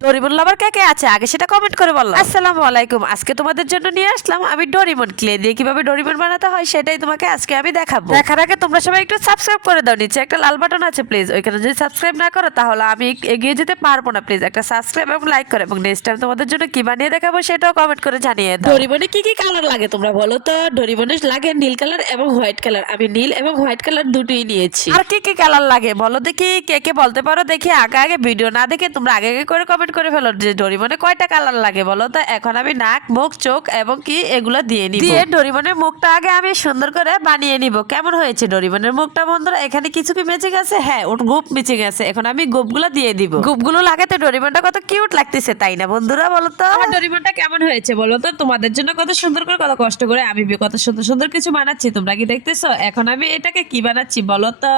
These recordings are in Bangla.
ডোরিমন লাভার কে কে আছে আগে সেটা কমেন্ট করে বলো। আসসালামু আলাইকুম, আজকে তোমাদের জন্য নিয়ে আসলাম আমি ডোরিমন ক্লে দিয়ে কিভাবে ডোরিমন বানাতে হয় সেটাই তোমাকে আজকে আমি দেখাবো। দেখার আগে তোমরা সবাই একটু সাবস্ক্রাইব করে দাও, নিচে একটা লাল বাটন আছে প্লিজ, ওইখানে যদি সাবস্ক্রাইব না করো তাহলে আমি এগিয়ে যেতে পারবো না। প্লিজ একটা সাবস্ক্রাইব এবং লাইক করে, এবং নেক্সট টাইম তোমাদের জন্য কি বানিয়ে দেখাবো সেটাও কমেন্ট করে জানিয়ে দাও। ডোরিমনে কি কি কালার লাগে তোমরা বলো তো? ডোরিমনে লাগে নীল কালার এবং হোয়াইট কালার, আমি নীল এবং হোয়াইট কালার দুটোই নিয়েছি। আর কি কি কালার লাগে বলো দেখি, কে কে বলতে পারো দেখি। আগে আগে ভিডিও না দেখে তোমরা আগে আগে করে কমেন্ট করে ফেলো যে ডোরিমনে কয়টা কালার লাগে বলো তো। এখন আমি নাক, মুখ, চোখ এবং কি এগুলো দিয়ে নিব। দিয়ে ডোরিমনের মুখটা আগে আমি সুন্দর করে বানিয়ে নিব। কেমন হয়েছে ডোরিমনের মুখটা বন্ধুরা? এখানে কিছু কি ম্যাচিং আছে? হ্যাঁ, ওর গোপ ম্যাচিং আছে। এখন আমি গোপগুলো দিয়ে দিব। গোপগুলো লাগাতে ডোরিমনটা কত কিউট লাগতেছে তাই না বন্ধুরা, বলো তো আমার ডোরিমনটা কেমন হয়েছে বলো তো? তোমাদের জন্য কত সুন্দর করে কত কষ্ট করে আমি কত সুন্দর সুন্দর কিছু বানাচ্ছি, তোমরা কি দেখতেছো? এখন আমি এটাকে কি বানাচ্ছি বলো তো?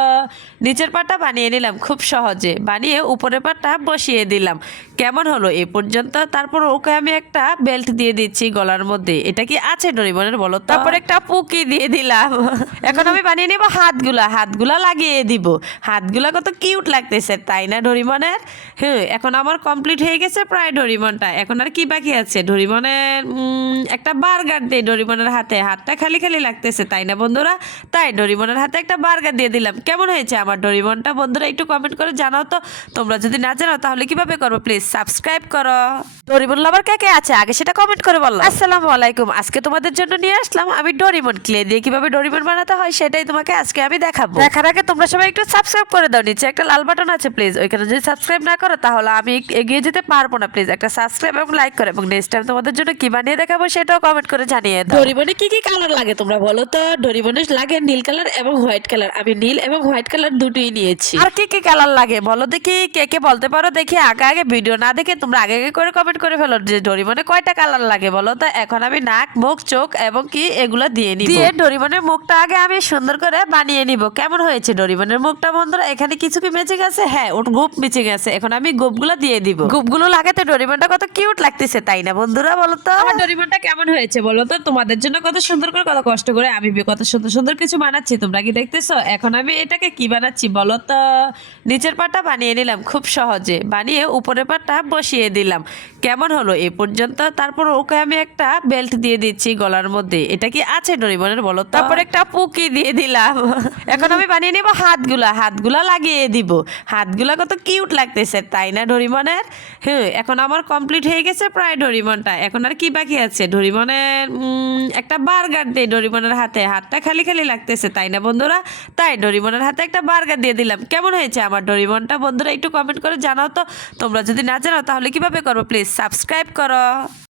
নিচের পাটটা বানিয়ে নিলাম খুব সহজে, বানিয়ে উপরের পাটটা বসিয়ে দিলাম। কেমন হলো এই পর্যন্ত? তারপর ওকে আমি একটা বেল্ট দিয়ে দিচ্ছি গলার মধ্যে। এটা কি আছে ডোরিমনের বলো তো? তারপর একটা পুকি দিয়ে দিলাম। এখন আমি বানিয়ে নিব হাতগুলা, হাতগুলা লাগিয়ে দিব। হাতগুলা কত কিউট লাগতেছে তাই না ডোরিমনের? হ্যাঁ, এখন আমার কমপ্লিট হয়ে গেছে প্রায় ডোরিমনটা। এখন আর কি বাকি আছে? ডোরিমনের একটা বার্গার দিয়ে ডোরিমনের হাতে, হাতটা খালি খালি লাগতেছে তাই না বন্ধুরা? তাই ডোরিমনের হাতে একটা বার্গার দিয়ে দিলাম। কেমন হয়েছে আমার ডোরিমনটা বন্ধুরা? একটু কমেন্ট করে জানাও তো। তোমরা যদি না জানাও তাহলে কিভাবে করবো? প্লিজ সাবস্ক্রাইব করো। ডোরিমন লাভার কে কে আছে আগে সেটা কমেন্ট করে বলো। আসসালামু আলাইকুম, আজকে তোমাদের জন্য নিয়ে আসলাম আমি ডোরিমন ক্লে দিয়ে কিভাবে ডোরিমন বানাতে হয় সেটাই তোমাকে আজকে আমি দেখাবো। দেখার আগে তোমরা সবাই একটু সাবস্ক্রাইব করে দাও, নিচে একটা লাল বাটন আছে প্লিজ, ওইখানে যদি সাবস্ক্রাইব না করো তাহলে আমি এগিয়ে যেতে পারবো না। প্লিজ একটা সাবস্ক্রাইব এবং লাইক করে, এবং নেক্সট টাইম তোমাদের জন্য কি বানিয়ে দেখাবো সেটাও কমেন্ট করে জানিয়ে দাও। ডোরিমনে কি কি কালার লাগে তোমরা বলো তো? ডোরিমনে লাগে নীল কালার এবং হোয়াইট কালার, আমি নীল এবং হোয়াইট কালার দুটোই নিয়েছি। আর কি কি কালার লাগে বলো দেখি, কে কে বলতে পারো দেখি। আগে আগে ভিডিও না দেখে তোমরা আগে আগে করে কমেন্ট করে ফেলো যে ডোরিমনে কয়টা কালার লাগে বলো তো। এখন আমি নাক, মুখ, চোখ এবং কি এগুলো দিয়ে নিব। দিয়ে ডোরিমনের মুখটা আগে আমি সুন্দর করে বানিয়ে নিব। কেমন হয়েছে ডোরিমনের মুখটা বন্ধুরা? এখানে কিছু কি ম্যাচিং আছে? হ্যাঁ, ওর গোপ ম্যাচিং আছে। এখন আমি গোপগুলো দিয়ে দিব। গোপগুলো লাগাতে ডোরিমনটা কত কিউট লাগতেছে তাই না বন্ধুরা, বলো তো আমার ডোরিমনটা কেমন হয়েছে বলো তো? তোমাদের জন্য কত সুন্দর করে কত কষ্ট করে আমি কত সুন্দর সুন্দর কিছু বানাচ্ছি, তোমরা কি দেখতেছো? এখন আমি এটাকে কি বানাচ্ছি বলো তো? নিচের পাটটা বানিয়ে নিলাম খুব সহজে, বানিয়ে উপরের পাটটা বসিয়ে দিলাম। কেমন হলো এই পর্যন্ত? তারপর ওকে আমি একটা বেল্ট দিয়ে দিচ্ছি গলার মধ্যে। এটা কি আছে ডোরিমনের বলো তো? তারপর একটা পুকি দিয়ে দিলাম। এখন আমি বানিয়ে নিব হাতগুলা, হাতগুলা লাগিয়ে দিব। হাতগুলা কত কিউট লাগতেছে তাই না ডোরিমনের? হ্যাঁ, এখন আমার কমপ্লিট হয়ে গেছে প্রায় ডোরিমনটা। এখন আর কি বাকি আছে? ডোরিমনের একটা বার্গার দিয়ে ডোরিমনের হাতে, হাতটা খালি খালি লাগতেছে তাই না বন্ধুরা? তাই ডোরিমনের হাতে একটা বার্গার দিয়ে দিলাম। কেমন হয়েছে আমার ডোরিমনটা বন্ধুরা? একটু কমেন্ট করে জানাও তো। তোমরা যদি না জানাও তাহলে কিভাবে করবো? প্লিজ সাবস্ক্রাইব করো।